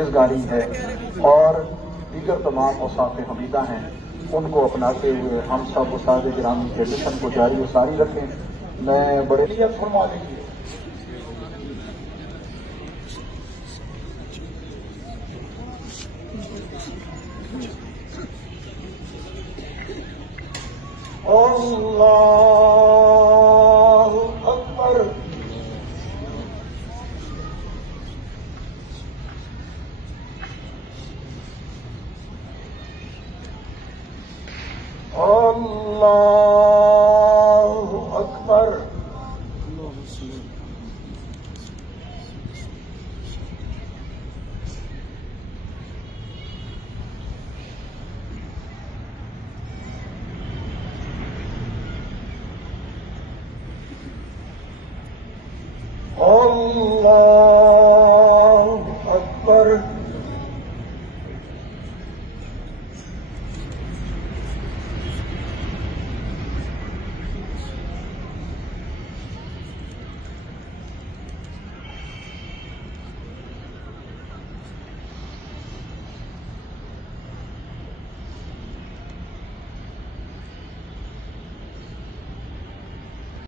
परहेजगारी है और दीगर तमाम औसाफ हमीदा हैं, उनको अपनाते हुए हम सब उस्ताद गिरामी के मिशन को जारी सारी रखें। मैं बड़े नियत फरमा लीजिए। अल्लाहु अकबर। अल्लाह